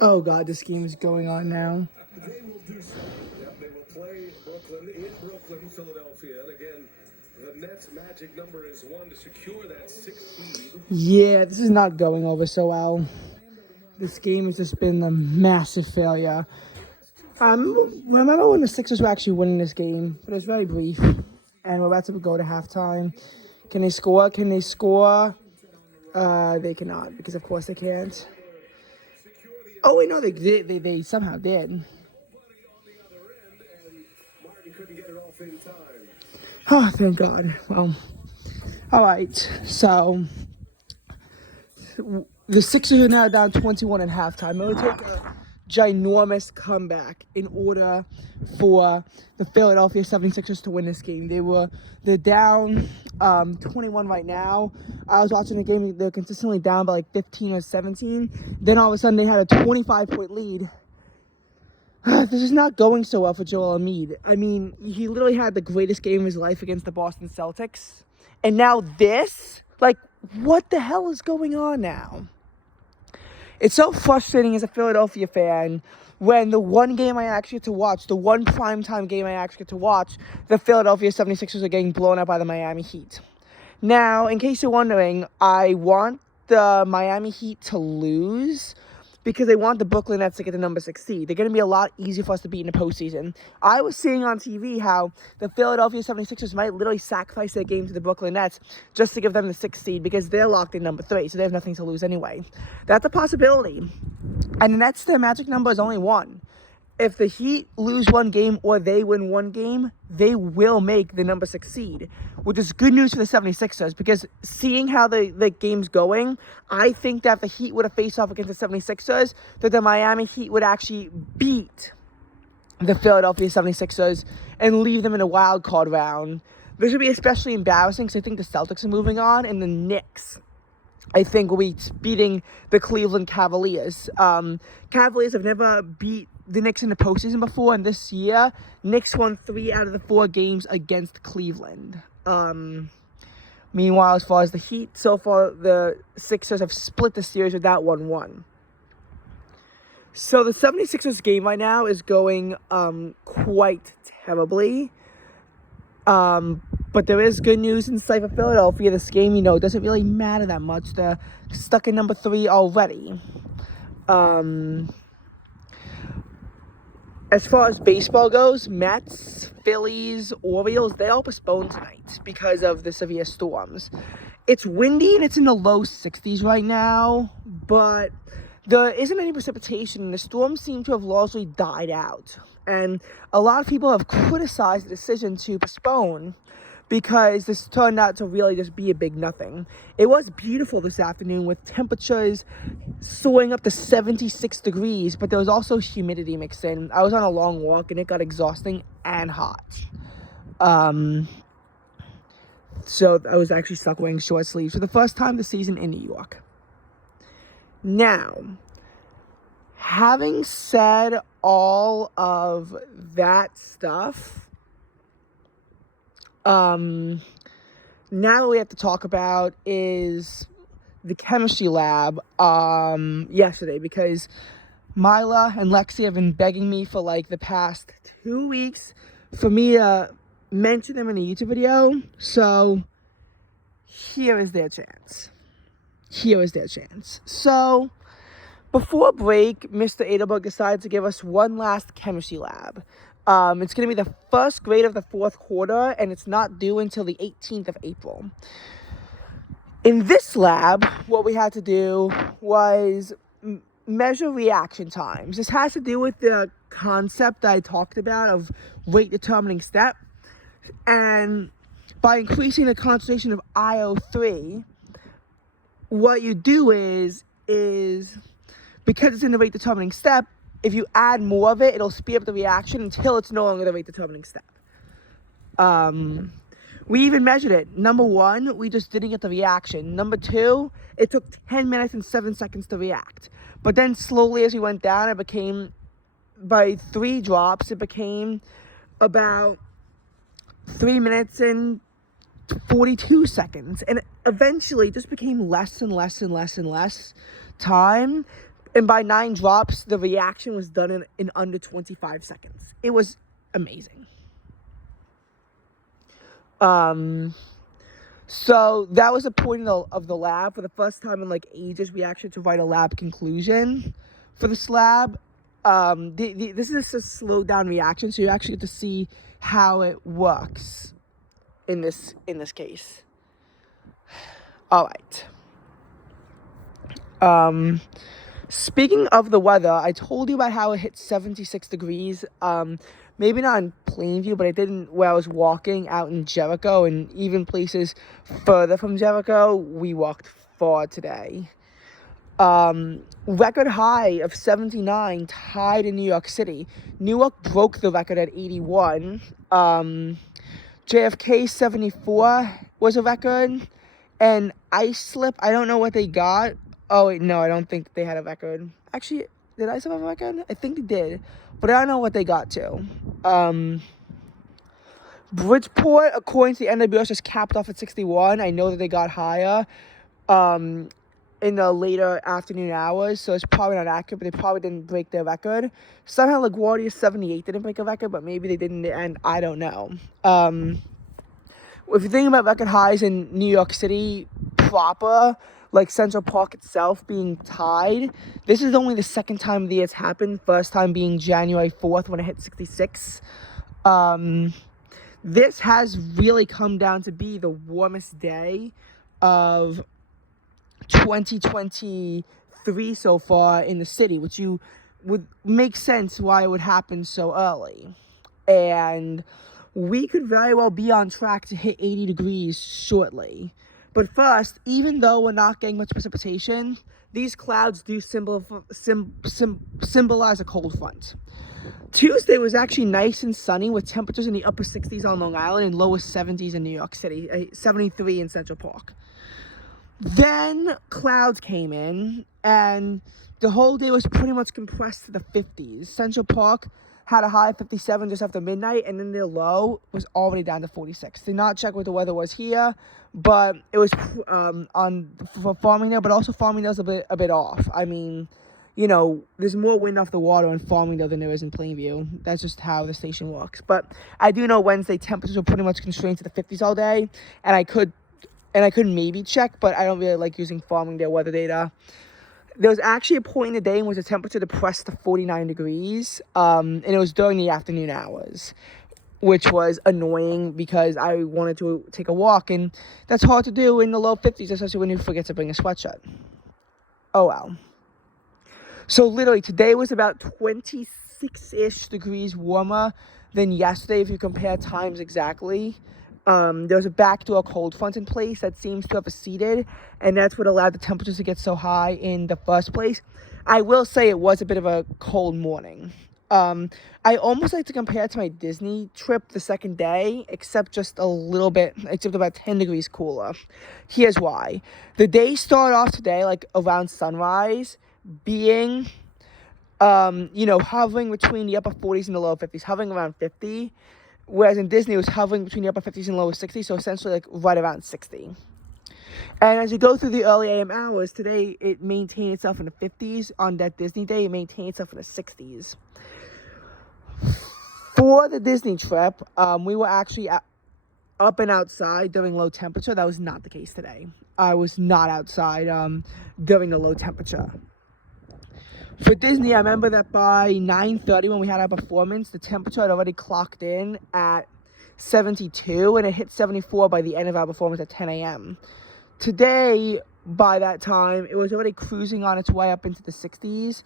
Oh God, this game is going on now. They will do so. Yep, they will play Brooklyn in Brooklyn, Philadelphia. And again, the Nets' magic number is 1 to secure that 6th seed. Yeah, this is not going over so well. This game has just been a massive failure. Remember when the Sixers were actually winning this game, but it was very brief. And we're about to go to halftime. Can they score? Can they score? They cannot, because of course they can't. Oh wait, no, they somehow did. Oh, thank God. Well, all right. So the Sixers are now down 21 at halftime. It would take a ginormous comeback in order for the Philadelphia 76ers to win this game. They're down 21 right now. I was watching the game. They're consistently down by like 15 or 17. Then all of a sudden they had a 25-point lead. This is not going so well for Joel Embiid. I mean, he literally had the greatest game of his life against the Boston Celtics. And now this? Like, what the hell is going on now? It's so frustrating as a Philadelphia fan when the one game I actually get to watch, the one primetime game I actually get to watch, the Philadelphia 76ers are getting blown out by the Miami Heat. Now, in case you're wondering, I want the Miami Heat to lose because they want the Brooklyn Nets to get the number 6 seed. They're going to be a lot easier for us to beat in the postseason. I was seeing on TV how the Philadelphia 76ers might literally sacrifice their game to the Brooklyn Nets just to give them the 6th seed because they're locked in number 3, so they have nothing to lose anyway. That's a possibility. And the Nets, their magic number is only 1. If the Heat lose one game or they win one game, they will make the number 6 seed, which is good news for the 76ers because seeing how the game's going, I think that if the Heat would have faced off against the 76ers, that the Miami Heat would actually beat the Philadelphia 76ers and leave them in a wild card round. This would be especially embarrassing because I think the Celtics are moving on and the Knicks, I think, will be beating the Cleveland Cavaliers. Cavaliers have never beat the Knicks in the postseason before, and this year, Knicks won 3 out of the 4 games against Cleveland. Meanwhile, as far as the Heat, so far, the Sixers have split the series with that 1-1. So the 76ers game right now is going quite terribly. But there is good news in sight for Philadelphia. This game, doesn't really matter that much. They're stuck in number 3 already. As far as baseball goes, Mets, Phillies, Orioles, they all postponed tonight because of the severe storms. It's windy and it's in the low 60s right now, but there isn't any precipitation. The storms seem to have largely died out. And a lot of people have criticized the decision to postpone because this turned out to really just be a big nothing. It was beautiful this afternoon with temperatures soaring up to 76 degrees, but there was also humidity mixed in. I was on a long walk and it got exhausting and hot. So I was actually stuck wearing short sleeves for the first time this season in New York. Now, having said all of that stuff, now what we have to talk about is the chemistry lab yesterday, because Myla and Lexi have been begging me for like the past 2 weeks for me to mention them in a YouTube video. So here is their chance. So before break, Mr. Adelberg decided to give us one last chemistry lab. It's going to be the first grade of the 4th quarter, and it's not due until the 18th of April. In this lab, what we had to do was measure reaction times. This has to do with the concept that I talked about of rate-determining step. And by increasing the concentration of IO3, what you do is because it's in the rate-determining step, if you add more of it, it'll speed up the reaction until it's no longer the rate-determining step. We even measured it. Number 1, we just didn't get the reaction. Number 2, it took 10 minutes and 7 seconds to react. But then slowly as we went down, it became, by 3 drops, it became about 3 minutes and 42 seconds. And eventually it just became less and less and less and less time. And by 9 drops, the reaction was done in under 25 seconds. It was amazing. So that was the point of the lab. For the first time in like ages, we actually had to write a lab conclusion for the slab. This is a slowed down reaction, so you actually get to see how it works in this case. All right. Speaking of the weather, I told you about how it hit 76 degrees. Maybe not in Plainview, but it didn't where I was walking out in Jericho, and even places further from Jericho, we walked far today. Record high of 79 tied in New York City. Newark broke the record at 81. JFK 74 was a record. And Islip, I don't know what they got. Oh, wait, no, I don't think they had a record. Actually, did Islip have a record? I think they did. But I don't know what they got to. Bridgeport, according to the NWS, just capped off at 61. I know that they got higher in the later afternoon hours, so it's probably not accurate, but they probably didn't break their record. Somehow LaGuardia 78 didn't break a record, but maybe they didn't, and I don't know. If you think about record highs in New York City proper, like Central Park itself being tied, this is only the second time of the year it's happened. First time being January 4th when it hit 66. This has really come down to be the warmest day of 2023 so far in the city, which you would make sense why it would happen so early. And we could very well be on track to hit 80 degrees shortly. But first, even though we're not getting much precipitation, these clouds do symbolize a cold front. Tuesday was actually nice and sunny with temperatures in the upper 60s on Long Island and lower 70s in New York City, 73 in Central Park. Then clouds came in and the whole day was pretty much compressed to the 50s. Central Park had a high of 57 just after midnight, and then their low was already down to 46. Did not check what the weather was here, but it was for Farmingdale, but also Farmingdale's a bit off. I mean, you know, there's more wind off the water in Farmingdale than there is in Plainview. That's just how the station works. But I do know Wednesday temperatures were pretty much constrained to the 50s all day, and I could maybe check, but I don't really like using Farmingdale weather data. There was actually a point in the day in which the temperature depressed to 49 degrees, and it was during the afternoon hours, which was annoying because I wanted to take a walk, and that's hard to do in the low 50s, especially when you forget to bring a sweatshirt. Oh, well. So literally, today was about 26-ish degrees warmer than yesterday if you compare times exactly. There was a backdoor cold front in place that seems to have receded, and that's what allowed the temperatures to get so high in the first place. I will say it was a bit of a cold morning. I almost like to compare it to my Disney trip the second day, except just a little bit, except about 10 degrees cooler. Here's why. The day started off today, like around sunrise, being, hovering between the upper 40s and the lower 50s, hovering around 50. Whereas in Disney, it was hovering between the upper 50s and lower 60s, so essentially like right around 60. And as you go through the early AM hours, today it maintained itself in the 50s. On that Disney day, it maintained itself in the 60s. For the Disney trip, we were actually up and outside during low temperature. That was not the case today. I was not outside during the low temperature. For Disney, I remember that by 9:30 when we had our performance, the temperature had already clocked in at 72, and it hit 74 by the end of our performance at 10 a.m. Today, by that time, it was already cruising on its way up into the 60s,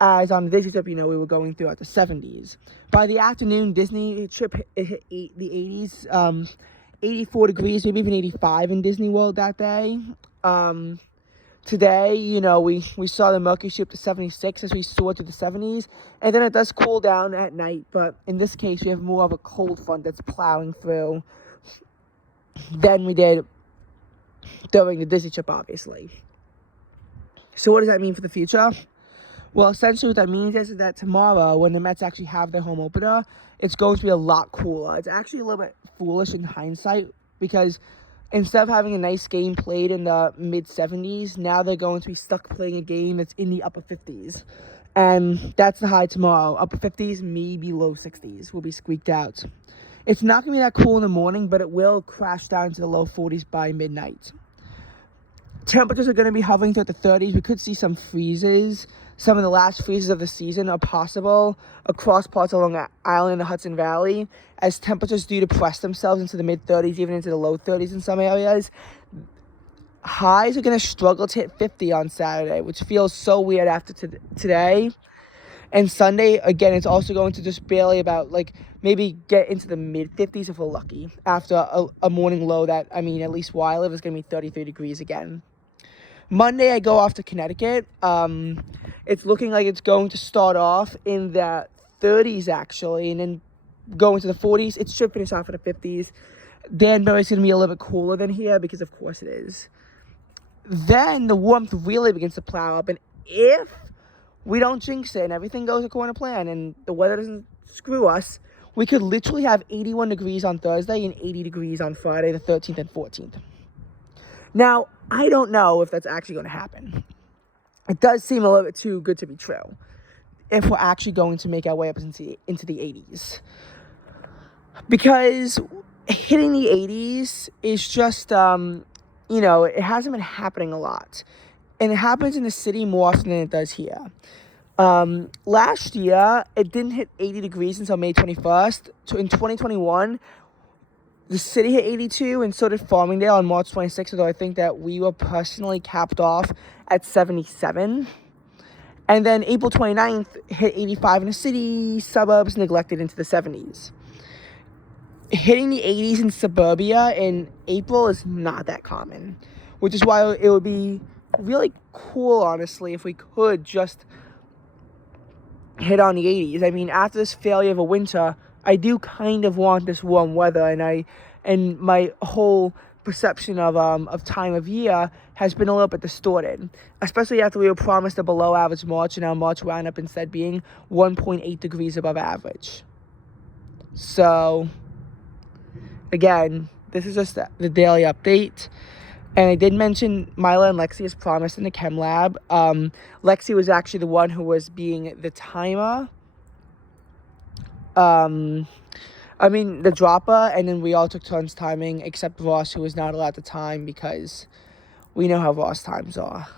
as on the Disney trip, we were going throughout the 70s. By the afternoon, Disney trip, it hit the 80s, 84 degrees, maybe even 85 in Disney World that day. Today, we saw the Mercury shoot up to 76 as we soared to the 70s, and then it does cool down at night, but in this case, we have more of a cold front that's plowing through than we did during the Disney trip, obviously. So what does that mean for the future? Well, essentially what that means is that tomorrow, when the Mets actually have their home opener, it's going to be a lot cooler. It's actually a little bit foolish in hindsight, because instead of having a nice game played in the mid 70s, now they're going to be stuck playing a game that's in the upper 50s. And that's the high tomorrow. Upper 50s, maybe low 60s will be squeaked out. It's not going to be that cool in the morning, but it will crash down to the low 40s by midnight. Temperatures are going to be hovering throughout the 30s. We could see some freezes. Some of the last freezes of the season are possible across parts along the island and the Hudson Valley, as temperatures do depress themselves into the mid-30s, even into the low 30s in some areas. Highs are going to struggle to hit 50 on Saturday, which feels so weird after today. And Sunday, again, it's also going to just barely about, like, maybe get into the mid-50s if we're lucky. After a morning low that, I mean, at least where I live, is going to be 33 degrees again. Monday, I go off to Connecticut. It's looking like it's going to start off in the 30s, actually, and then go into the 40s. It should finish off in the 50s. Danbury's going to be a little bit cooler than here because, of course, it is. Then the warmth really begins to plow up, and if we don't jinx it and everything goes according to plan and the weather doesn't screw us, we could literally have 81 degrees on Thursday and 80 degrees on Friday, the 13th and 14th. Now, I don't know if that's actually going to happen. It does seem a little bit too good to be true if we're actually going to make our way up into the 80s. Because hitting the 80s is just, it hasn't been happening a lot. And it happens in the city more often than it does here. Last year, it didn't hit 80 degrees until May 21st. So in 2021, the city hit 82, and so did Farmingdale on March 26th, although I think that we were personally capped off at 77. And then April 29th hit 85 in the city, suburbs neglected into the 70s. Hitting the 80s in suburbia in April is not that common, which is why it would be really cool, honestly, if we could just hit on the 80s. I mean, after this failure of a winter, I do kind of want this warm weather, and my whole perception of time of year has been a little bit distorted, especially after we were promised a below average March, and our March wound up instead being 1.8 degrees above average. So, again, this is just the daily update. And I did mention Myla and Lexi as promised in the chem lab. Lexi was actually the one who was being the timer. The dropper, and then we all took turns timing, except Ross, who was not allowed to time because we know how Ross times are.